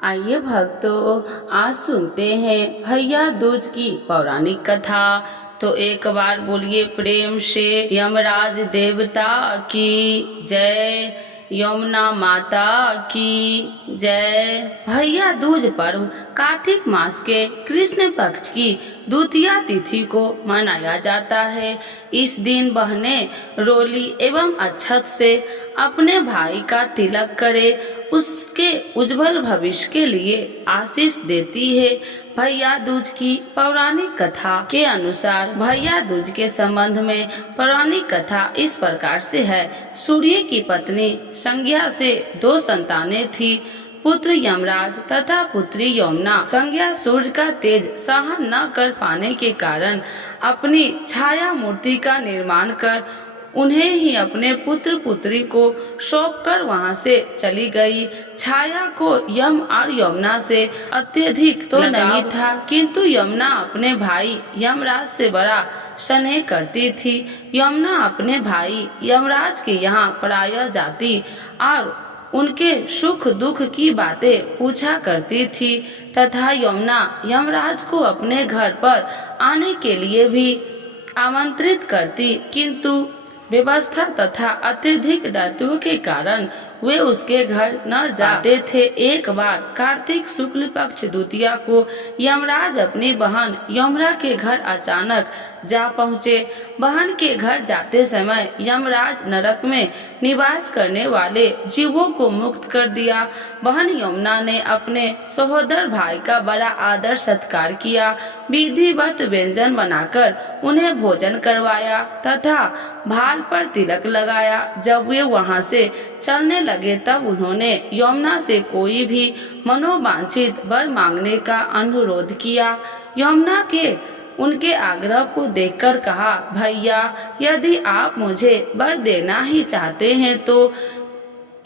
आइए भक्तों, आज सुनते हैं भैया दूज की पौराणिक कथा। तो एक बार बोलिए प्रेम से यमराज देवता की जय, यमुना माता की जय। भैया दूज पर्व कार्तिक मास के कृष्ण पक्ष की द्वितीया तिथि को मनाया जाता है। इस दिन बहनें रोली एवं अक्षत से अपने भाई का तिलक करे, उसके उज्जवल भविष्य के लिए आशीष देती है। भैया दूज की पौराणिक कथा के अनुसार भैया दूज के संबंध में पौराणिक कथा इस प्रकार से है। सूर्य की पत्नी संज्ञा से 2 संतानें थी, पुत्र यमराज तथा पुत्री यमुना। संज्ञा सूर्य का तेज सहन न कर पाने के कारण अपनी छाया मूर्ति का निर्माण कर उन्हें ही अपने पुत्र पुत्री को सौंपकर वहां से चली गई। छाया को यम और यमुना से अत्यधिक तो नहीं था, किंतु यमुना अपने भाई यमराज से बड़ा स्नेह करती थी। यमुना अपने भाई यमराज के यहाँ प्रायः जाती और उनके सुख दुख की बातें पूछा करती थी तथा यमुना यमराज को अपने घर पर आने के लिए भी आमंत्रित करती, किंतु व्यवस्था तथा अत्यधिक दायित्व के कारण वे उसके घर न जाते थे। एक बार कार्तिक शुक्ल पक्ष द्वितीया को यमराज अपनी बहन यमुना के घर अचानक जा पहुँचे। बहन के घर जाते समय यमराज नरक में निवास करने वाले जीवों को मुक्त कर दिया। बहन यमुना ने अपने सहोदर भाई का बड़ा आदर सत्कार किया, विधिवत व्यंजन बनाकर उन्हें भोजन करवाया तथा भाल पर तिलक लगाया। जब वे वहां से चलने लगे तब उन्होंने यमुना से कोई भी मनोवांछित वर मांगने का अनुरोध किया। यमुना के उनके आग्रह को देखकर कहा, भैया यदि आप मुझे वर देना ही चाहते हैं तो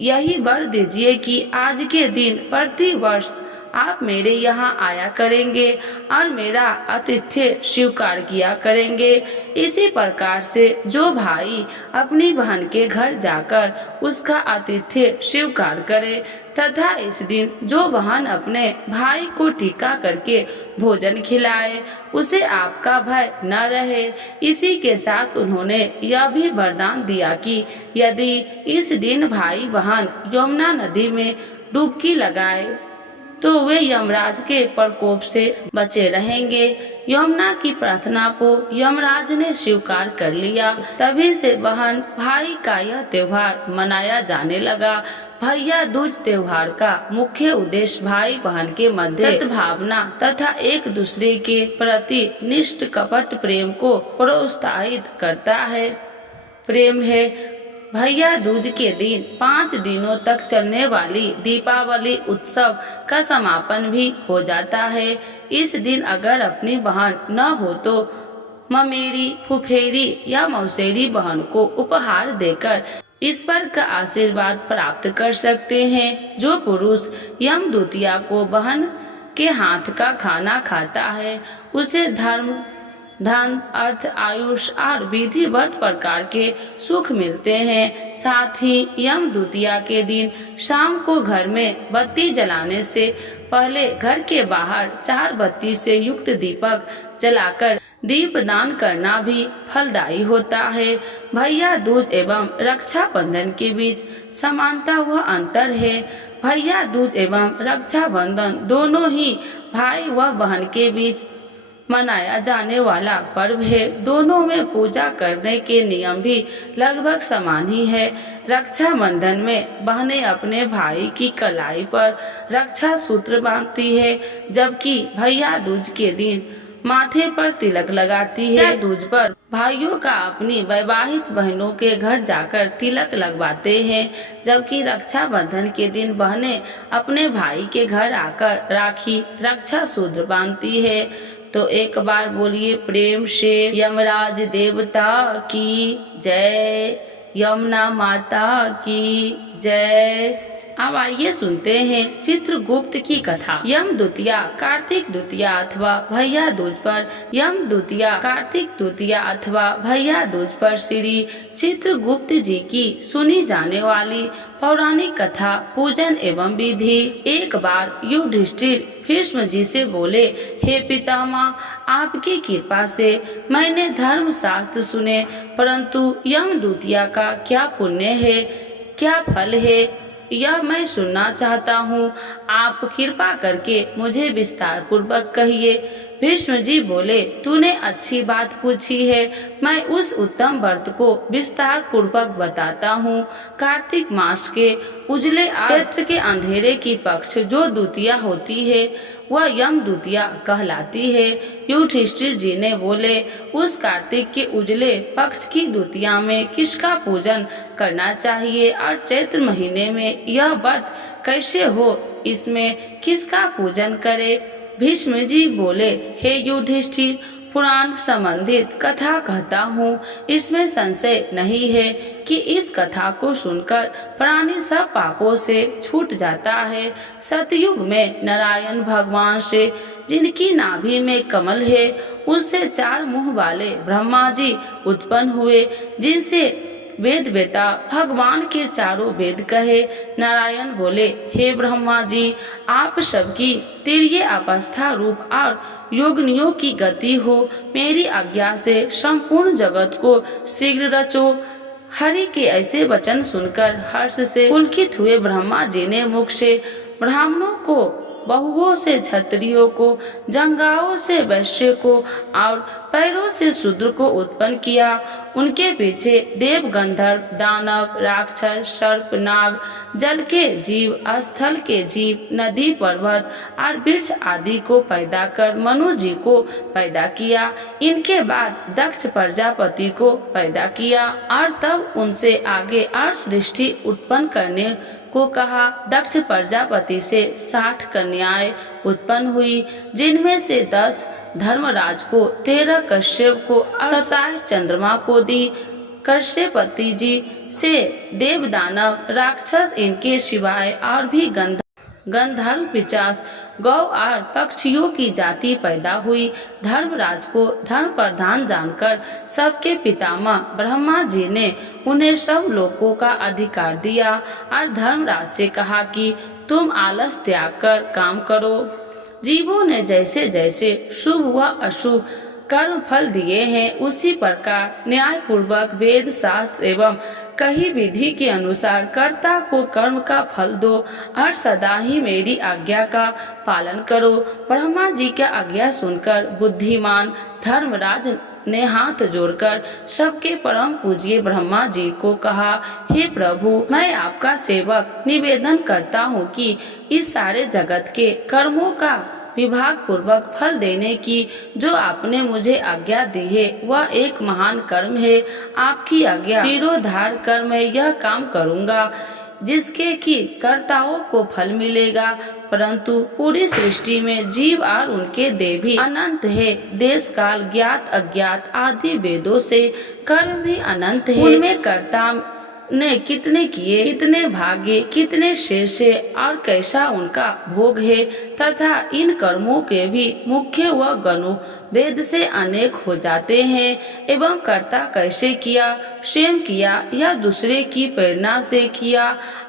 यही वर दीजिए कि आज के दिन प्रति वर्ष आप मेरे यहाँ आया करेंगे और मेरा आतिथ्य स्वीकार किया करेंगे। इसी प्रकार से जो भाई अपनी बहन के घर जाकर उसका आतिथ्य स्वीकार करे तथा इस दिन जो बहन अपने भाई को टीका करके भोजन खिलाए, उसे आपका भय न रहे। इसी के साथ उन्होंने यह भी वरदान दिया कि यदि इस दिन भाई बहन यमुना नदी में डुबकी लगाए तो वे यमराज के प्रकोप से बचे रहेंगे। यमुना की प्रार्थना को यमराज ने स्वीकार कर लिया। तभी से बहन भाई का यह त्योहार मनाया जाने लगा। भैया दूज त्योहार का मुख्य उद्देश्य भाई बहन के मध्य सद्भावना तथा एक दूसरे के प्रति निष्ठ कपट प्रेम को प्रोत्साहित करता है। प्रेम है भैया दूज के दिन 5 दिनों तक चलने वाली दीपावली उत्सव का समापन भी हो जाता है। इस दिन अगर अपनी बहन न हो तो ममेरी, फुफेरी या मौसेरी बहन को उपहार देकर ईश्वर का आशीर्वाद प्राप्त कर सकते हैं। जो पुरुष यम द्वितीया को बहन के हाथ का खाना खाता है उसे धर्म, धन, अर्थ, आयुष और विधिवत प्रकार के सुख मिलते हैं। साथ ही यम द्वितीया के दिन शाम को घर में बत्ती जलाने से पहले घर के बाहर 4 बत्ती से युक्त दीपक जलाकर दीपदान करना भी फलदायी होता है। भैया दूज एवं रक्षा बंधन के बीच समानता व अंतर है। भैया दूज एवं रक्षा बंधन दोनों ही भाई व बहन के बीच मनाया जाने वाला पर्व है। दोनों में पूजा करने के नियम भी लगभग समान ही है। रक्षा बंधन में बहनें अपने भाई की कलाई पर रक्षा सूत्र बांधती है, जबकि भैया दूज के दिन माथे पर तिलक लगाती है। भैया दूज पर भाइयों का अपनी वैवाहित बहनों के घर जाकर तिलक लगवाते हैं, जबकि रक्षा बंधन के दिन बहनें अपने भाई के घर आकर राखी रक्षा सूत्र बांधती है। तो एक बार बोलिए प्रेम से यमराज देवता की जय, यमुना माता की जय। अब आइए सुनते हैं चित्रगुप्त की कथा। यम द्वितीया, कार्तिक द्वितीया अथवा भैया दूज पर, यम द्वितीया, कार्तिक द्वितीया अथवा भैया दूज पर श्री चित्रगुप्त जी की सुनी जाने वाली पौराणिक कथा पूजन एवं विधि। एक बार युधिष्ठिर भीष्म जी से बोले, हे पितामह, आपकी कृपा से मैंने धर्म शास्त्र सुने, परंतु यम द्वितीया का क्या पुण्य है, क्या फल है, यह मैं सुनना चाहता हूँ। आप कृपा करके मुझे विस्तार पूर्वक कहिए। भीष्म जी बोले, तूने अच्छी बात पूछी है, मैं उस उत्तम व्रत को विस्तार पूर्वक बताता हूँ। कार्तिक मास के उजले चैत्र के अंधेरे की पक्ष जो द्वितीया होती है वह यम द्वितीया कहलाती है। युधिष्ठिर जी ने बोले, उस कार्तिक के उजले पक्ष की द्वितीया में किसका पूजन करना चाहिए और चैत्र महीने में यह व्रत कैसे हो, इसमें किसका पूजन करे। भीष्म जी बोले, हे युधिष्ठिर, पुराण संबंधित कथा कहता हूँ, इसमें संशय नहीं है कि इस कथा को सुनकर प्राणी सब पापों से छूट जाता है। सतयुग में नारायण भगवान से, जिनकी नाभि में कमल है, उससे 4 मुंह वाले ब्रह्मा जी उत्पन्न हुए, जिनसे वेद वेता भगवान के चारों वेद कहे। नारायण बोले, हे ब्रह्मा जी, आप सबकी तिर्य अवस्था रूप और योगिनियों की गति हो, मेरी आज्ञा से संपूर्ण जगत को शीघ्र रचो। हरि के ऐसे वचन सुनकर हर्ष से पुलकित हुए ब्रह्मा जी ने मुख से ब्राह्मणों को, बहुओं से क्षत्रियों को, जंगाओं से वैश्य को और पैरों से शूद्र को उत्पन्न किया। उनके पीछे देव, गंधर्व, दानव, राक्षस, सर्प, नाग, जल के जीव, स्थल के जीव, नदी, पर्वत और वृक्ष आदि को पैदा कर मनु जी को पैदा किया। इनके बाद दक्ष प्रजापति को पैदा किया और तब उनसे आगे और सृष्टि उत्पन्न करने को कहा। दक्ष प्रजापति से 60 कन्याएं उत्पन्न हुई, जिनमें से 10 धर्मराज को, 13 कश्यप को, 27 चंद्रमा को दी। कश्यपति जी से देव, दानव, राक्षस, इनके सिवाय और भी गंधर्व, पिशाच, गौ और पक्षियों की जाति पैदा हुई। धर्मराज को धर्म प्रधान जानकर सबके पितामह ब्रह्मा जी ने उन्हें सब लोकों का अधिकार दिया और धर्मराज से कहा कि तुम आलस त्याग कर काम करो। जीवों ने जैसे जैसे शुभ व अशुभ कर्म फल दिए हैं, उसी प्रकार न्याय पूर्वक वेद शास्त्र एवं कही विधि के अनुसार कर्ता को कर्म का फल दो और सदा ही मेरी आज्ञा का पालन करो। ब्रह्मा जी की आज्ञा सुनकर बुद्धिमान धर्मराज ने हाथ जोड़कर सबके परम पूज्य ब्रह्मा जी को कहा, हे प्रभु, मैं आपका सेवक निवेदन करता हूँ कि इस सारे जगत के कर्मों का विभाग पूर्वक फल देने की जो आपने मुझे आज्ञा दी है वह एक महान कर्म है। आपकी आज्ञा शिरोधार कर मैं यह काम करूँगा, जिसके कि कर्ताओं को फल मिलेगा। परंतु पूरी सृष्टि में जीव और उनके देवी अनंत है। देश काल, ज्ञात अज्ञात आदि वेदों से कर्म भी अनंत है। उनमें कर्ता ने कितने किए, कितने भाग्य, कितने शेष है और कैसा उनका भोग है, तथा इन कर्मों के भी मुख्य व गणों वेद से अनेक हो जाते हैं। एवं कर्ता कैसे किया, स्वयं किया या दूसरे की प्रेरणा से किया,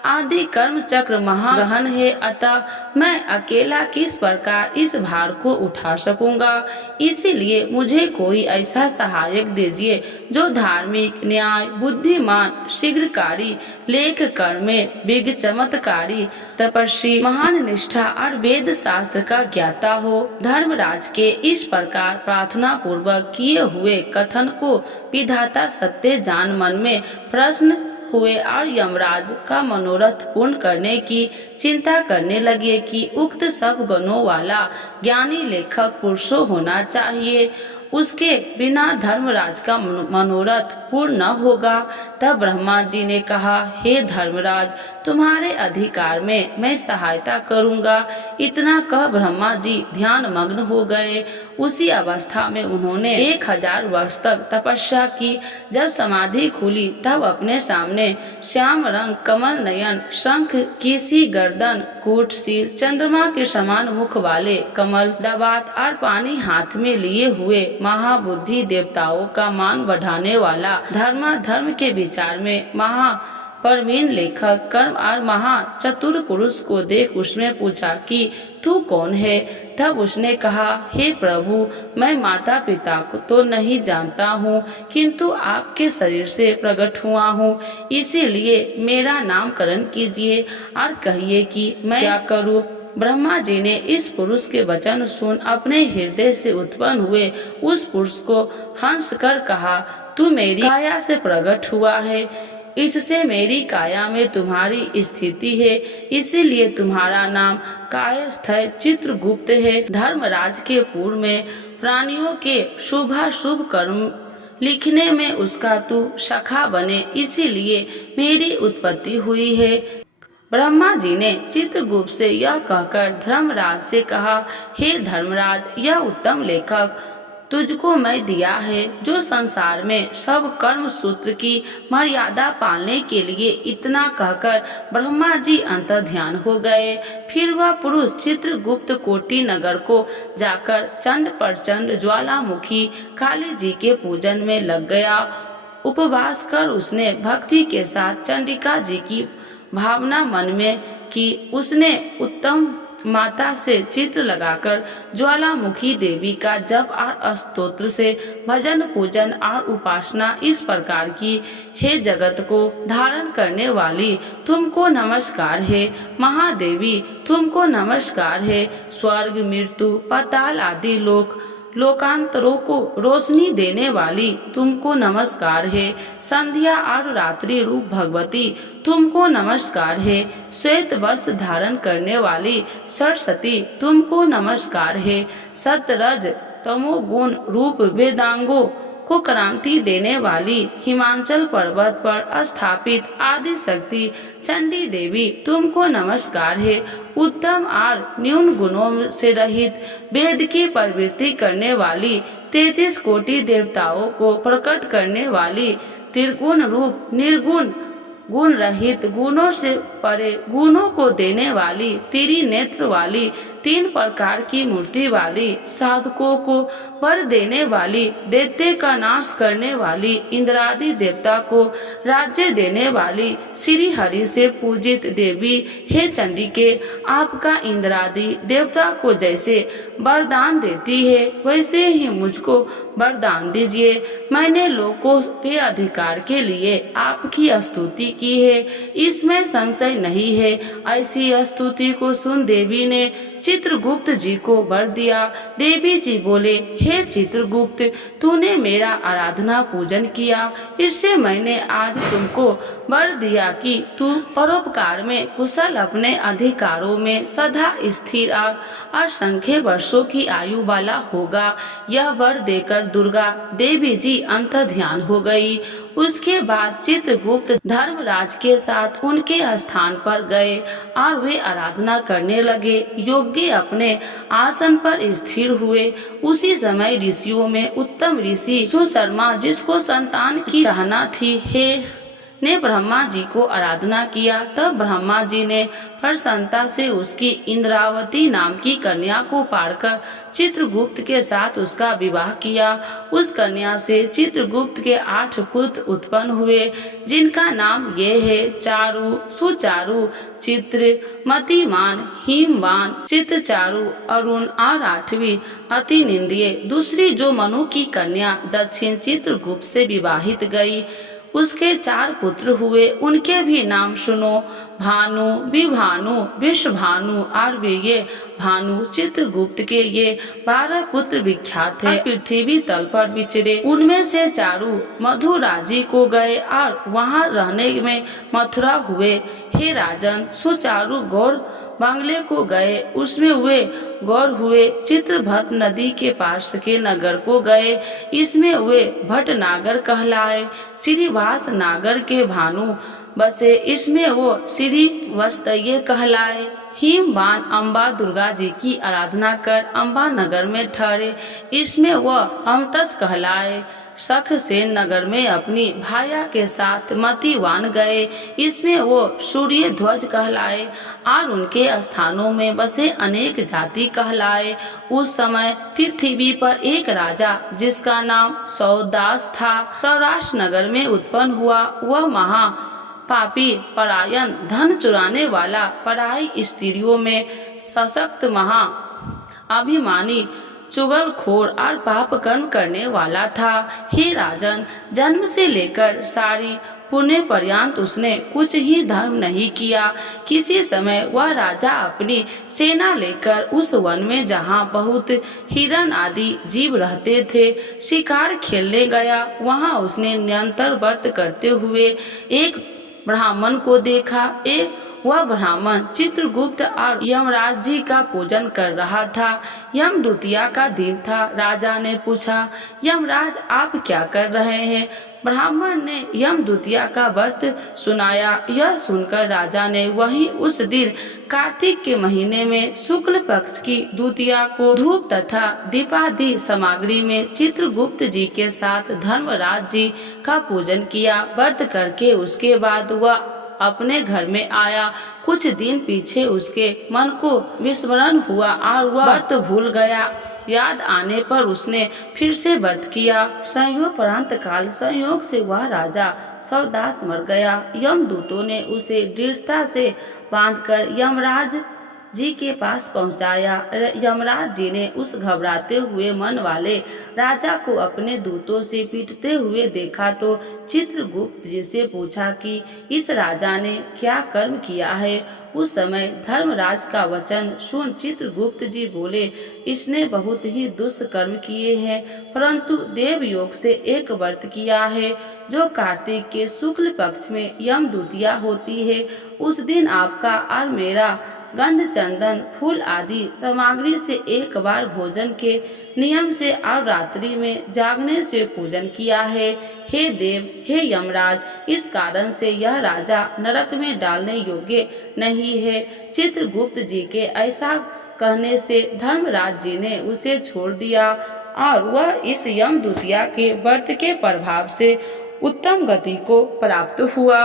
आदि कर्म चक्र महागहन है। अतः मैं अकेला किस प्रकार इस भार को उठा सकूंगा, इसीलिए मुझे कोई ऐसा सहायक दीजिए जो धार्मिक, न्याय, बुद्धिमान, शीघ्रकारी, लेख कर्मे, विज्ञ, चमत्कारी, तपस्वी, महान निष्ठा और वेद शास्त्र का ज्ञाता हो। धर्मराज के इस प्रकार प्रार्थना पूर्वक किए हुए कथन को विधाता सत्य जान मन में प्रश्न हुए और यमराज का मनोरथ पूर्ण करने की चिंता करने लगे कि उक्त सब गुणों वाला ज्ञानी लेखक पुरुषों होना चाहिए। उसके बिना धर्मराज का मनोरथ पूर्ण न होगा। तब ब्रह्मा जी ने कहा, हे धर्मराज, तुम्हारे अधिकार में मैं सहायता करूंगा। इतना कह ब्रह्मा जी ध्यान मग्न हो गए। उसी अवस्था में उन्होंने 1000 वर्ष तक तपस्या की। जब समाधि खुली तब अपने सामने श्याम रंग, कमल नयन, शंख की सी गर्दन, कूट सिर, चंद्रमा के समान मुख वाले कमल दबात और पानी हाथ में लिए हुए महाबुद्धि देवताओं का मान बढ़ाने वाला धर्म के विचार में परवीन लेखक कर्म और महा चतुर पुरुष को देख उसमें पूछा कि तू कौन है। तब उसने कहा, हे प्रभु, मैं माता पिता को तो नहीं जानता हूँ, किंतु आपके शरीर से प्रकट हुआ हूँ, इसीलिए मेरा नामकरण कीजिए और कहिए कि मैं क्या करूँ। ब्रह्मा जी ने इस पुरुष के वचन सुन अपने हृदय से उत्पन्न हुए उस पुरुष को हंस कर कहा, तू मेरी काया से प्रकट हुआ है, इससे मेरी काया में तुम्हारी स्थिति है, इसीलिए तुम्हारा नाम कायस्थ चित्रगुप्त है। धर्मराज के पूर्व में प्राणियों के शुभाशुभ कर्म लिखने में उसका तू सखा बने, इसीलिए मेरी उत्पत्ति हुई है। ब्रह्मा जी ने चित्रगुप्त से यह कहकर धर्मराज से कहा, हे धर्मराज, यह उत्तम लेखक तुझको मैं दिया है, जो संसार में सब कर्म सूत्र की मर्यादा पालने के लिए। इतना कहकर ब्रह्मा जी अंतर ध्यान हो गए। फिर वह पुरुष चित्रगुप्त कोटि नगर को जाकर चंड प्रचंड ज्वालामुखी काली जी के पूजन में लग गया। उपवास कर उसने भक्ति के साथ चंडिका जी की भावना मन में की। उसने उत्तम माता से चित्र लगाकर ज्वालामुखी देवी का जप और स्तोत्र से भजन पूजन और उपासना इस प्रकार की, हे जगत को धारण करने वाली, तुमको नमस्कार है। महादेवी, तुमको नमस्कार है। स्वर्ग, मृत्यु, पाताल आदि लोकांतरों को रोशनी देने वाली, तुमको नमस्कार है। संध्या और रात्रि रूप भगवती, तुमको नमस्कार है। श्वेत वस्त्र धारण करने वाली सरस्वती, तुमको नमस्कार है। सतरज तमोगुण रूप वेदांगों को क्रांति देने वाली, हिमाचल पर्वत पर स्थापित आदि शक्ति चंडी देवी, तुमको नमस्कार है। उत्तम और न्यून गुणों से रहित वेद की प्रवृत्ति करने वाली, 33 कोटि देवताओं को प्रकट करने वाली, त्रिगुण रूप निर्गुण गुण रहित, गुणों से परे गुणों को देने वाली, त्रिनेत्र वाली, 3 प्रकार की मूर्ति वाली, साधकों को वर देने वाली, दैत्य का नाश करने वाली, इंद्रादि देवता को राज्य देने वाली, श्री हरि से पूजित देवी, हे चंडिके, आपका इंद्रादि देवता को जैसे वरदान देती है, वैसे ही मुझको वरदान दीजिए। मैंने लोकों के अधिकार के लिए आपकी स्तुति की है, इसमें संशय नहीं है। ऐसी स्तुति को सुन देवी ने चित्रगुप्त जी को वर दिया। देवी जी बोले, हे चित्रगुप्त, तूने मेरा आराधना पूजन किया, इससे मैंने आज तुमको वर दिया कि तू परोपकार में कुशल, अपने अधिकारों में सदा स्थिर और असंख्य वर्षों की आयु वाला होगा। यह वर देकर दुर्गा देवी जी अंतर ध्यान हो गई। उसके बाद चित्रगुप्त धर्मराज के साथ उनके स्थान पर गए और वे आराधना करने लगे। योग्य अपने आसन पर स्थिर हुए। उसी समय ऋषियों में उत्तम ऋषि सुशर्मा, जिसको संतान की चाहना थी, ने ब्रह्मा जी को आराधना किया। तब ब्रह्मा जी ने प्रसन्नता से उसकी इंद्रावती नाम की कन्या को पाकर चित्रगुप्त के साथ उसका विवाह किया। उस कन्या से चित्रगुप्त के 8 पुत्र उत्पन्न हुए, जिनका नाम ये है: चारु, सुचारु, चित्र, मतिमान, हिमवान, चित्रचारु, अरुण और 8वीं अतिनिंदिये। दूसरी जो मनु की कन्या दक्षिण चित्रगुप्त से विवाहित गई, उसके 4 पुत्र हुए। उनके भी नाम सुनो: भानु, विभानु, विश्वभानु और ये भानु। चित्रगुप्त के ये 12 पुत्र विख्यात थे, पृथ्वी तल पर विचरे। उनमें से चारु मधुराजी को गए और वहां रहने में मथुरा हुए। हे राजन, सुचारु गौर बंगले को गए। उसमें वे गौर हुए। चित्रभट नदी के पास के नगर को गए। इसमें वे भटनागर कहलाए। श्रीवास नागर के भानु बसे। इसमें वो श्रीवत्सय कहलाए। हिमवान अम्बा दुर्गा जी की आराधना कर अम्बा नगर में ठहरे। इसमें वह अमटस कहलाए। सखसेन नगर में अपनी भाया के साथ मतीवान गए। इसमें वो सूर्य ध्वज कहलाए और उनके स्थानों में बसे अनेक जाति कहलाए। उस समय पृथ्वी पर एक राजा जिसका नाम सौदास था सौराष्ट्र नगर में उत्पन्न हुआ। वह महा पापी, परायण, धन चुराने वाला, पराई स्त्रियों में सशक्त, महा अभिमानी, चुगलखोर और पाप कर्म करने वाला था। हे राजन, जन्म से लेकर सारी पुण्य पर्यंत उसने कुछ ही धर्म नहीं किया। किसी समय वह राजा अपनी सेना लेकर उस वन में जहाँ बहुत हिरण आदि जीव रहते थे शिकार खेलने गया। वहाँ उसने निरंतर व्रत करते हुए एक ब्राह्मण को देखा। वह ब्राह्मण चित्रगुप्त और यमराज जी का पूजन कर रहा था। यम द्वितीया का दिन था। राजा ने पूछा, यमराज आप क्या कर रहे हैं? ब्राह्मण ने यम द्वितीया का व्रत सुनाया। यह सुनकर राजा ने वहीं उस दिन कार्तिक के महीने में शुक्ल पक्ष की द्वितीया को धूप तथा दीपादि सामग्री में चित्रगुप्त जी के साथ धर्मराज जी का पूजन किया। व्रत करके उसके बाद वह अपने घर में आया। कुछ दिन पीछे उसके मन को विस्मरण हुआ और वह व्रत भूल गया। याद आने पर उसने फिर से व्रत किया। संयोगपरांत काल संयोग से वह राजा सौदास मर गया। यमदूतों ने उसे दृढ़ता से बांधकर यमराज जी के पास पहुंचाया। यमराज जी ने उस घबराते हुए मन वाले राजा को अपने दूतों से पीटते हुए देखा तो चित्रगुप्त जी से पूछा कि इस राजा ने क्या कर्म किया है। उस समय धर्मराज का वचन सुन चित्रगुप्त जी बोले, इसने बहुत ही दुष्कर्म किए हैं, परंतु देव योग से एक व्रत किया है जो कार्तिक के शुक्ल पक्ष में यम द्वितीया होती है। उस दिन आपका और मेरा गंध, चंदन, फूल आदि सामग्री से एक बार भोजन के नियम से और रात्रि में जागने से पूजन किया है। हे देव, हे यमराज, इस कारण से यह राजा नरक में डालने योग्य नहीं है। चित्रगुप्त जी के ऐसा कहने से धर्मराज जी ने उसे छोड़ दिया और वह इस यम द्वितीया के व्रत के प्रभाव से उत्तम गति को प्राप्त हुआ।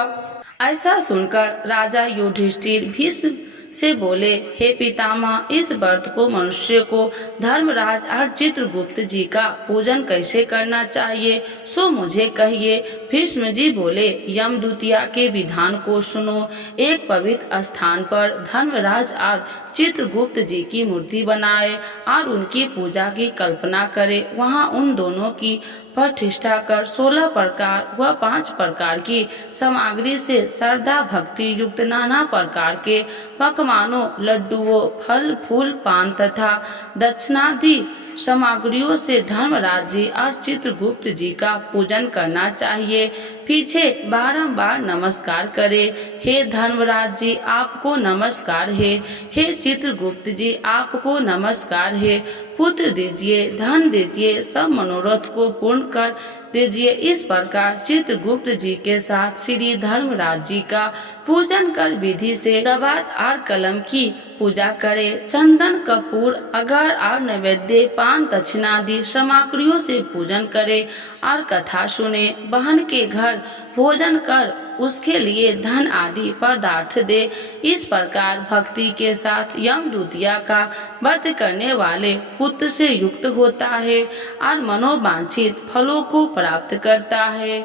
ऐसा सुनकर राजा युधिष्ठिर भीष्म से बोले, हे पितामह, इस व्रत को मनुष्य को धर्मराज और चित्रगुप्त जी का पूजन कैसे करना चाहिए, सो मुझे कहिए। भीष्म जी बोले, यम द्वितीया के विधान को सुनो। एक पवित्र स्थान पर धर्मराज और चित्रगुप्त जी की मूर्ति बनाए और उनकी पूजा की कल्पना करे। वहाँ उन दोनों की प्रतिष्ठा कर 16 प्रकार व 5 प्रकार की सामग्री से श्रद्धा भक्ति युक्त नाना प्रकार के पकवानों, लड्डुओं, फल फूल, पान तथा दक्षिणादि सामग्रियों से धर्मराज जी और चित्रगुप्त जी का पूजन करना चाहिए। पीछे बारंबार नमस्कार करे। हे धर्मराज जी, आपको नमस्कार है। हे चित्रगुप्त जी, आपको नमस्कार है। पुत्र दीजिए, धन दीजिए, सब मनोरथ को पूर्ण कर दीजिए। इस प्रकार चित्रगुप्त जी के साथ श्री धर्मराज जी का पूजन कर विधि से दवात और कलम की पूजा करे। चंदन, कपूर, अगर और नैवेद्य, पान, दक्षिणादि सामग्रियों से पूजन करे और कथा सुने। बहन के घर भोजन कर उसके लिए धन आदि पदार्थ दे। इस प्रकार भक्ति के साथ यम द्वितीया का व्रत करने वाले पुत्र से युक्त होता है और मनोवांछित फलों को प्राप्त करता है।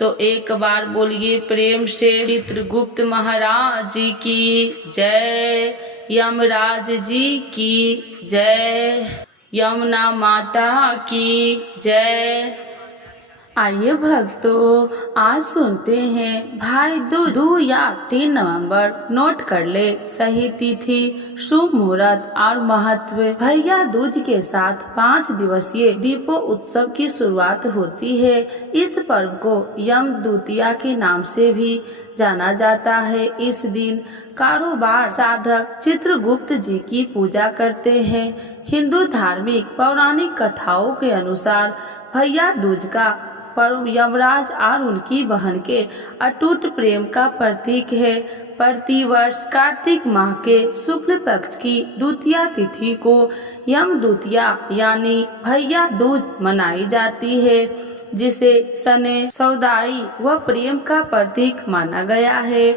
तो एक बार बोलिए प्रेम से, चित्रगुप्त महाराज जी की जय, यमराज जी की जय, यमुना माता की जय। आइए भक्तों, आज सुनते हैं भाई दूज 2 या 3 नवंबर। नोट कर ले सही तिथि, शुभ मुहूर्त और महत्व। भैया दूज के साथ 5 दिवसीय दीपो उत्सव की शुरुआत होती है। इस पर्व को यम द्वितीया के नाम से भी जाना जाता है। इस दिन कारोबार साधक चित्रगुप्त जी की पूजा करते हैं। हिंदू धार्मिक पौराणिक कथाओं के अनुसार भैया दूज का पर्व यमराज और उनकी बहन के अटूट प्रेम का प्रतीक है। प्रतिवर्ष कार्तिक माह के शुक्ल पक्ष की द्वितीया तिथि को यम द्वितीया यानी भैया दूज मनाई जाती है, जिसे स्नेह, सौदाई व प्रेम का प्रतीक माना गया है।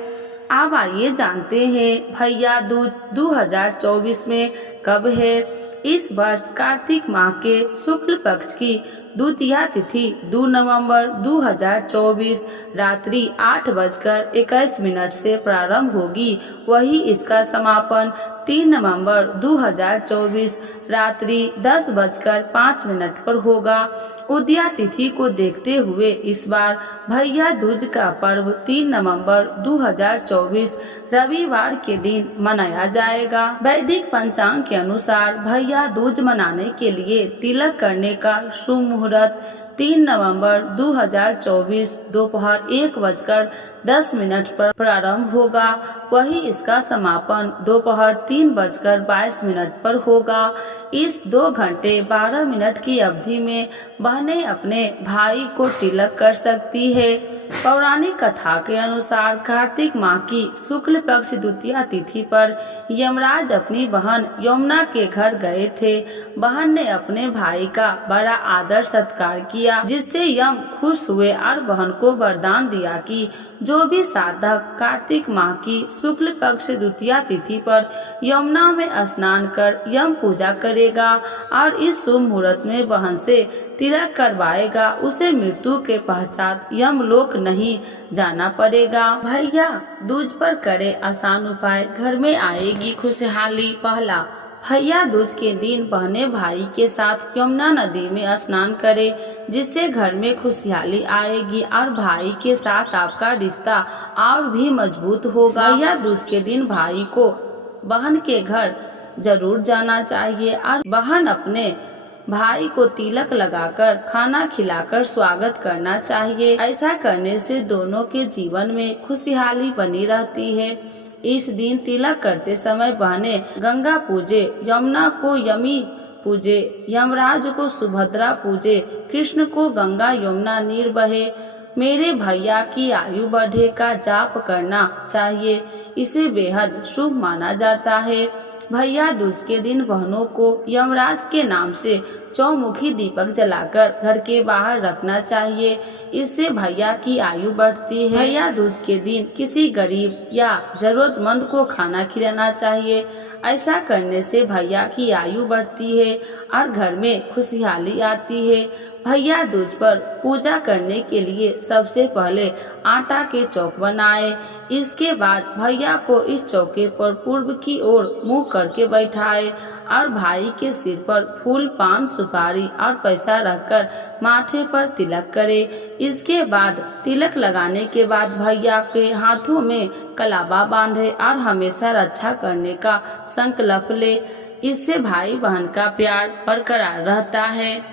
अब आइए जानते हैं भैया दूज 2024 में कब है। इस वर्ष कार्तिक माह के शुक्ल पक्ष की द्वितीया तिथि 2 नवंबर 2024 रात्रि 8:21 से प्रारंभ होगी। वही इसका समापन 3 नवंबर 2024 रात्रि 10:05 पर होगा। उदया तिथि को देखते हुए इस बार भैया दूज का पर्व 3 नवंबर 2024 रविवार के दिन मनाया जाएगा। वैदिक पंचांग के अनुसार भैया दूज मनाने के लिए तिलक करने का शुभ मुहूर्त 3 नवंबर 2024 दोपहर 1:10 पर प्रारंभ होगा। वही इसका समापन दोपहर 3:22 पर होगा। इस 2 घंटे 12 मिनट की अवधि में बहनें अपने भाई को तिलक कर सकती है। पौराणिक कथा के अनुसार कार्तिक माह की शुक्ल पक्ष द्वितीया तिथि पर यमराज अपनी बहन यमुना के घर गए थे। बहन ने अपने भाई का बड़ा आदर सत्कार किया, जिससे यम खुश हुए और बहन को वरदान दिया कि जो भी साधक कार्तिक माह की शुक्ल पक्ष द्वितीया तिथि पर यमुना में स्नान कर यम पूजा करेगा और इस शुभ मुहूर्त में बहन से तिलक करवाएगा, उसे मृत्यु के पश्चात यमलोक नहीं जाना पड़ेगा। भैया दूज पर करे आसान उपाय, घर में आएगी खुशहाली। पहला, भैया दूज के दिन बहनें भाई के साथ यमुना नदी में स्नान करें, जिससे घर में खुशहाली आएगी और भाई के साथ आपका रिश्ता और भी मजबूत होगा। भैया दूज के दिन भाई को बहन के घर जरूर जाना चाहिए और बहन अपने भाई को तिलक लगाकर खाना खिलाकर स्वागत करना चाहिए। ऐसा करने से दोनों के जीवन में खुशहाली बनी रहती है। इस दिन तिलक करते समय बहनें गंगा पूजे, यमुना को यमी पूजे, यमराज को सुभद्रा पूजे, कृष्ण को गंगा यमुना नीर बहे, मेरे भैया की आयु बढ़े का जाप करना चाहिए। इसे बेहद शुभ माना जाता है। भैया दूज के दिन बहनों को यमराज के नाम से चौमुखी दीपक जलाकर घर के बाहर रखना चाहिए। इससे भैया की आयु बढ़ती है। भैया दूज के दिन किसी गरीब या जरूरतमंद को खाना खिलाना चाहिए। ऐसा करने से भैया की आयु बढ़ती है और घर में खुशहाली आती है। भैया दूज पर पूजा करने के लिए सबसे पहले आटा के चौक बनाए। इसके बाद भैया को इस चौके पर पूर्व की ओर मुंह करके बैठाए और भाई के सिर पर फूल, पान, सुपारी और पैसा रखकर माथे पर तिलक करे। इसके बाद तिलक लगाने के बाद भैया के हाथों में कलावा बांधे और हमेशा रक्षा करने का संकल्प ले। इससे भाई बहन का प्यार बरकरार रहता है।